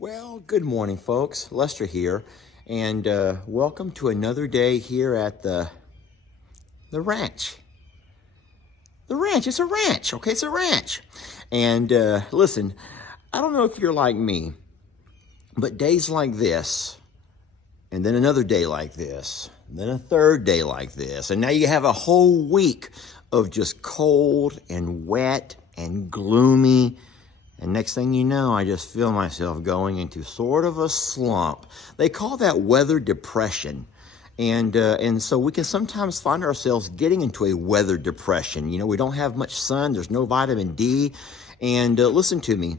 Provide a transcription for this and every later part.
Well, good morning, folks. Lester here, and welcome to another day here at the ranch. The ranch, it's a ranch, okay? It's a ranch. And listen, I don't know if you're like me, but days like this, and then another day like this, and then a third day like this, and now you have a whole week of just cold and wet and gloomy. And next thing you know, I just feel myself going into sort of a slump. They call that weather depression. And so we can sometimes find ourselves getting into a weather depression. You know, we don't have much sun. There's no vitamin D. And listen to me,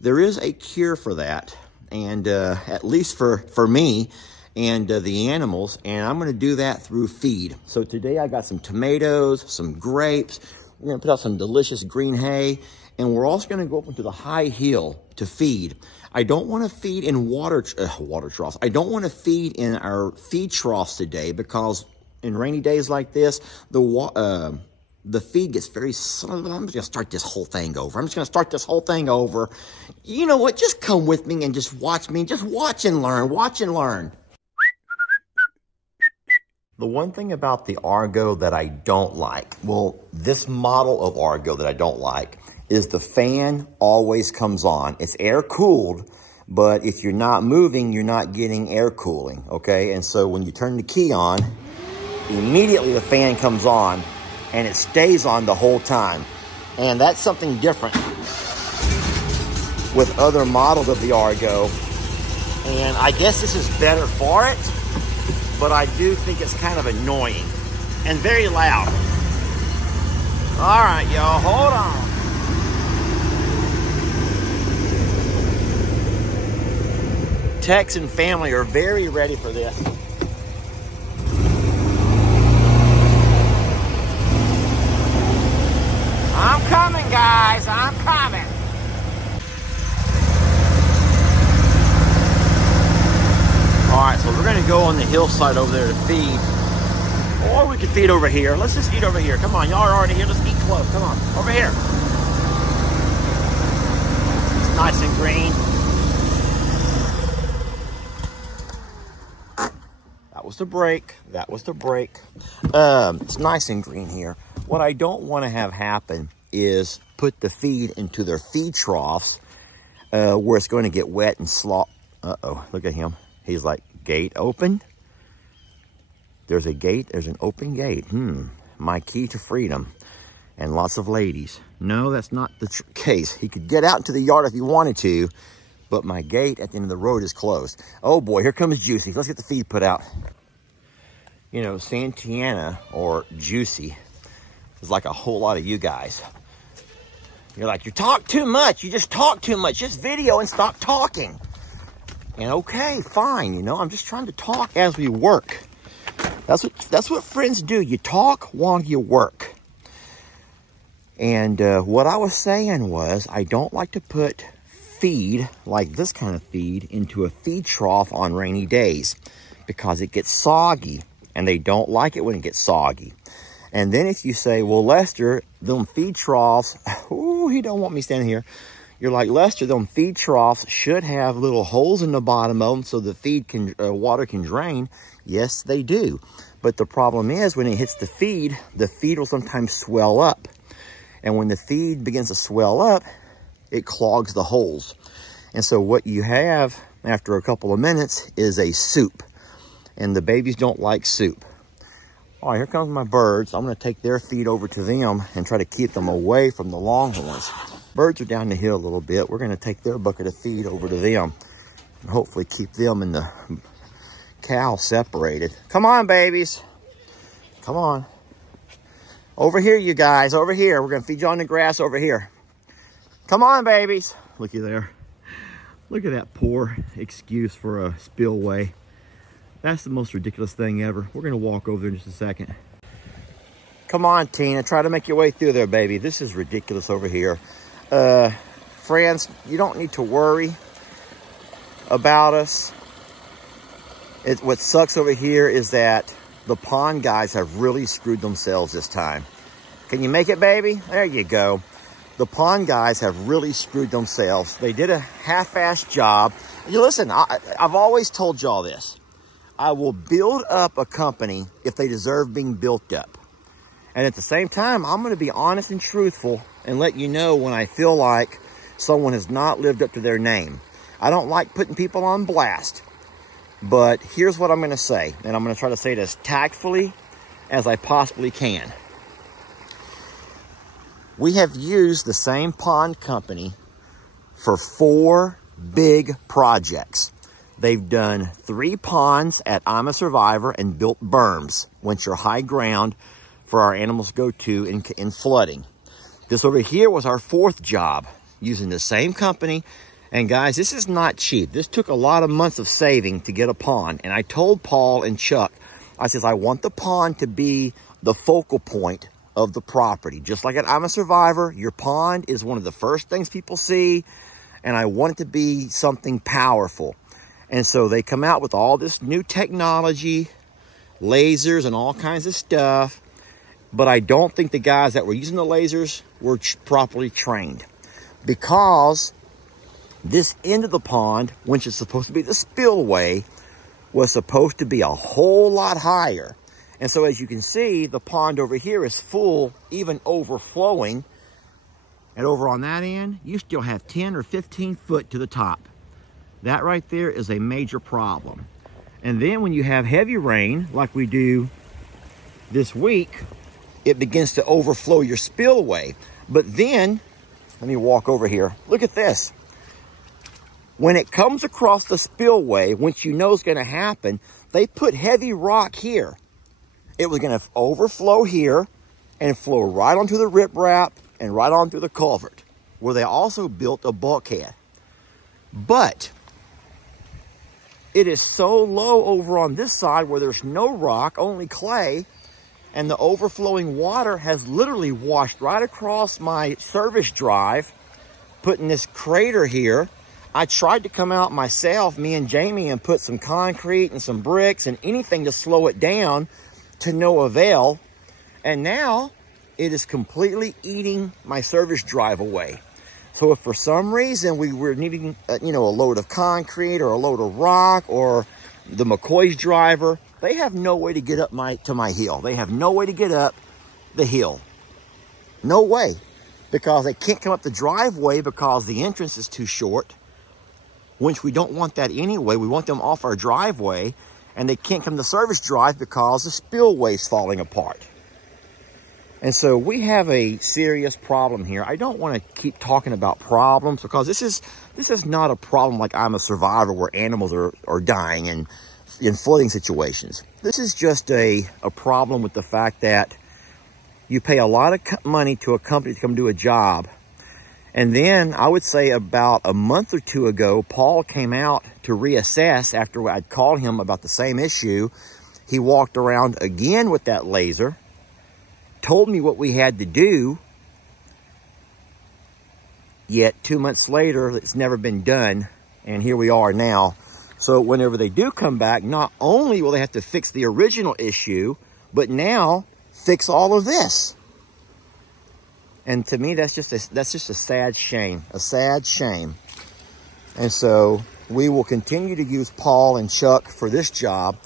there is a cure for that. And at least for me and the animals. And I'm going to do that through feed. So today I got some tomatoes, some grapes. We're going to put out some delicious green hay. And we're also going to go up into the high hill to feed. I don't want to feed in water troughs. I don't want to feed in our feed troughs today because in rainy days like this, the feed gets very slow. I'm just going to start this whole thing over. You know what? Just come with me and just watch me. Just watch and learn. Watch and learn. The one thing about the Argo that I don't like, well, this model of Argo that I don't like, is the fan always comes on. It's air cooled, but if you're not moving, you're not getting air cooling, okay? And so when you turn the key on, immediately the fan comes on and it stays on the whole time. And that's something different with other models of the Argo. And I guess this is better for it, but I do think it's kind of annoying and very loud. All right, y'all, hold on. Tex and family are very ready for this. I'm coming, guys. I'm coming. All right, so we're going to go on the hillside over there to feed. Or we could feed over here. Let's just feed over here. Come on, y'all are already here. Let's eat close. Come on, over here. It's nice and green. That was the break. It's nice and green here. What I don't want to have happen is put the feed into their feed troughs where it's going to get wet and slop. Uh-oh, look at him. He's like, gate open? There's a gate, there's an open gate. My key to freedom. And lots of ladies. No, that's not the case. He could get out into the yard if he wanted to, but my gate at the end of the road is closed. Oh boy, here comes Juicy. Let's get the feed put out. You know, Santiana or Juicy is like a whole lot of you guys. You're like, you talk too much. You just talk too much. Just video and stop talking. And okay, fine. You know, I'm just trying to talk as we work. That's what friends do. You talk while you work. And what I was saying was, I don't like to put feed, like this kind of feed, into a feed trough on rainy days because it gets soggy. And they don't like it when it gets soggy. And then if you say, well, Lester, them feed troughs, ooh, he don't want me standing here. You're like, Lester, them feed troughs should have little holes in the bottom of them so the feed can, water can drain. Yes, they do. But the problem is when it hits the feed will sometimes swell up. And when the feed begins to swell up, it clogs the holes. And so what you have after a couple of minutes is a soup. And the babies don't like soup. All right, here comes my birds. I'm going to take their feed over to them and try to keep them away from the longhorns. Birds are down the hill a little bit. We're going to take their bucket of feed over to them and hopefully keep them and the cow separated. Come on, babies. Come on. Over here, you guys. Over here. We're going to feed you on the grass over here. Come on, babies. Looky there. Look at that poor excuse for a spillway. That's the most ridiculous thing ever. We're going to walk over there in just a second. Come on, Tina. Try to make your way through there, baby. This is ridiculous over here. Friends, you don't need to worry about us. What sucks over here is that the pond guys have really screwed themselves this time. Can you make it, baby? There you go. the pond guys have really screwed themselves. They did a half-assed job. You listen, I've always told y'all this. I will build up a company if they deserve being built up. And at the same time, I'm going to be honest and truthful and let you know when I feel like someone has not lived up to their name. I don't like putting people on blast. But here's what I'm going to say. And I'm going to try to say it as tactfully as I possibly can. We have used the same pond company for 4 big projects. They've done 3 ponds at I'm a Survivor and built berms, which are high ground for our animals to go to in flooding. This over here was our 4th job using the same company. And guys, this is not cheap. This took a lot of months of saving to get a pond. And I told Paul and Chuck, I says, I want the pond to be the focal point of the property. Just like at I'm a Survivor, your pond is one of the first things people see. And I want it to be something powerful. And so they come out with all this new technology, lasers and all kinds of stuff. But I don't think the guys that were using the lasers were properly trained. Because this end of the pond, which is supposed to be the spillway, was supposed to be a whole lot higher. And so as you can see, the pond over here is full, even overflowing. And over on that end, you still have 10 or 15 foot to the top. That right there is a major problem. And then when you have heavy rain, like we do this week, it begins to overflow your spillway. But then, let me walk over here. Look at this. When it comes across the spillway, which you know is going to happen, they put heavy rock here. It was going to overflow here and flow right onto the riprap and right on through the culvert, where they also built a bulkhead. But it is so low over on this side where there's no rock, only clay, and the overflowing water has literally washed right across my service drive, putting this crater here. I tried to come out myself, me and Jamie, and put some concrete and some bricks and anything to slow it down, to no avail. And now it is completely eating my service drive away. So if for some reason we were needing, a load of concrete or a load of rock, or the McCoy's driver, they have no way to get up to my hill. They have no way to get up the hill. No way. Because they can't come up the driveway because the entrance is too short, which we don't want that anyway. We want them off our driveway, and they can't come to the service drive because the spillway's falling apart. And so we have a serious problem here. I don't want to keep talking about problems, because this is not a problem like I'm a Survivor, where animals are dying and in flooding situations. This is just a problem with the fact that you pay a lot of money to a company to come do a job. And then I would say about a month or 2 ago, Paul came out to reassess after I'd called him about the same issue. He walked around again with that laser, told me what we had to do, yet 2 months later, it's never been done, and here we are now. So whenever they do come back, not only will they have to fix the original issue, but now fix all of this. And to me, that's just a sad shame, a sad shame. And so we will continue to use Paul and Chuck for this job,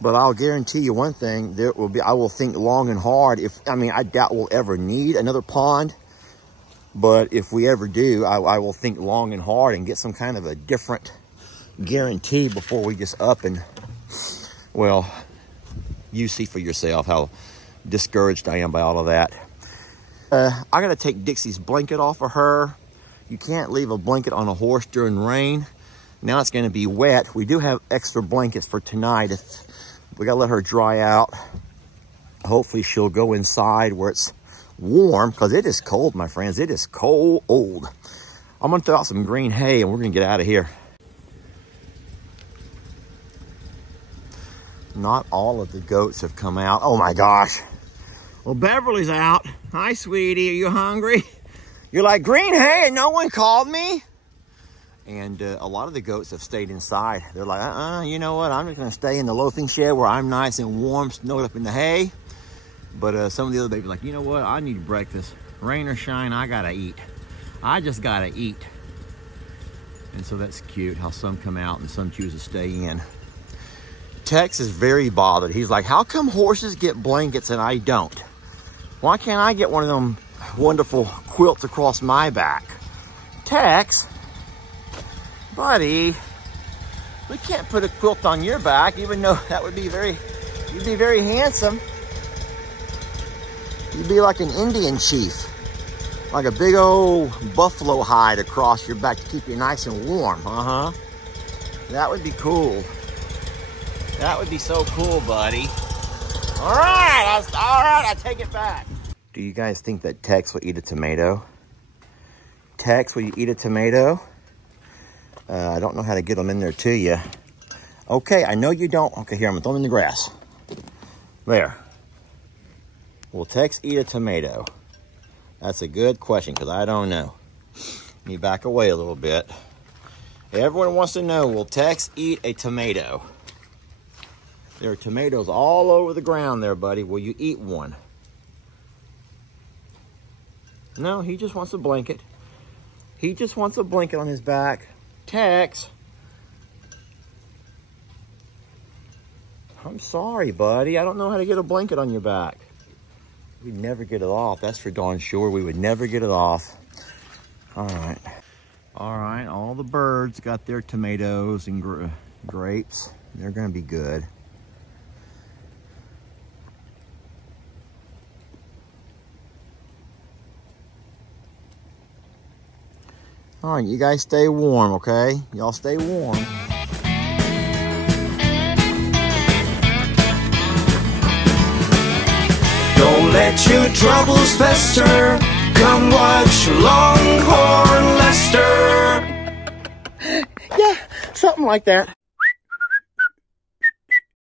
but I'll guarantee you one thing, I will think long and hard. I doubt we'll ever need another pond, but if we ever do, I will think long and hard and get some kind of a different guarantee before we just up and, well, you see for yourself how discouraged I am by all of that. I gotta take Dixie's blanket off of her. You can't leave a blanket on a horse during rain. Now it's gonna be wet. We do have extra blankets for tonight. We gotta let her dry out. Hopefully she'll go inside where it's warm, because it is cold, my friends. It is cold. I'm gonna throw out some green hay and we're gonna get out of here. Not all of the goats have come out. Oh my gosh. Well, Beverly's out. Hi, sweetie. Are you hungry? You're like, green hay and no one called me? And a lot of the goats have stayed inside. They're like, you know what? I'm just going to stay in the loafing shed where I'm nice and warm, snowed up in the hay. But some of the other babies are like, you know what? I need breakfast. Rain or shine, I got to eat. I just gotta eat. And so that's cute how some come out and some choose to stay in. Tex is very bothered. He's like, how come horses get blankets and I don't? Why can't I get one of them wonderful quilts across my back? Tex, buddy, we can't put a quilt on your back, even though that would be you'd be very handsome. You'd be like an Indian chief. Like a big old buffalo hide across your back to keep you nice and warm. That would be cool. That would be so cool, buddy. All right, I take it back. Do you guys think that Tex will eat a tomato? Tex, will you eat a tomato? I don't know how to get them in there to you. Okay, I know you don't. Okay, here, I'm gonna throw them in the grass. There. Will Tex eat a tomato? That's a good question, because I don't know. Let me back away a little bit. Everyone wants to know, will Tex eat a tomato? There are tomatoes all over the ground there, buddy. Will you eat one? No, he just wants a blanket. He just wants a blanket on his back. Tex. I'm sorry, buddy. I don't know how to get a blanket on your back. We'd never get it off. That's for darn sure. We would never get it off. All right. All right. All the birds got their tomatoes and grapes. They're going to be good. All right. You guys stay warm, okay? Y'all stay warm. Don't let your troubles fester. Come watch Longhorn Lester. Yeah, something like that.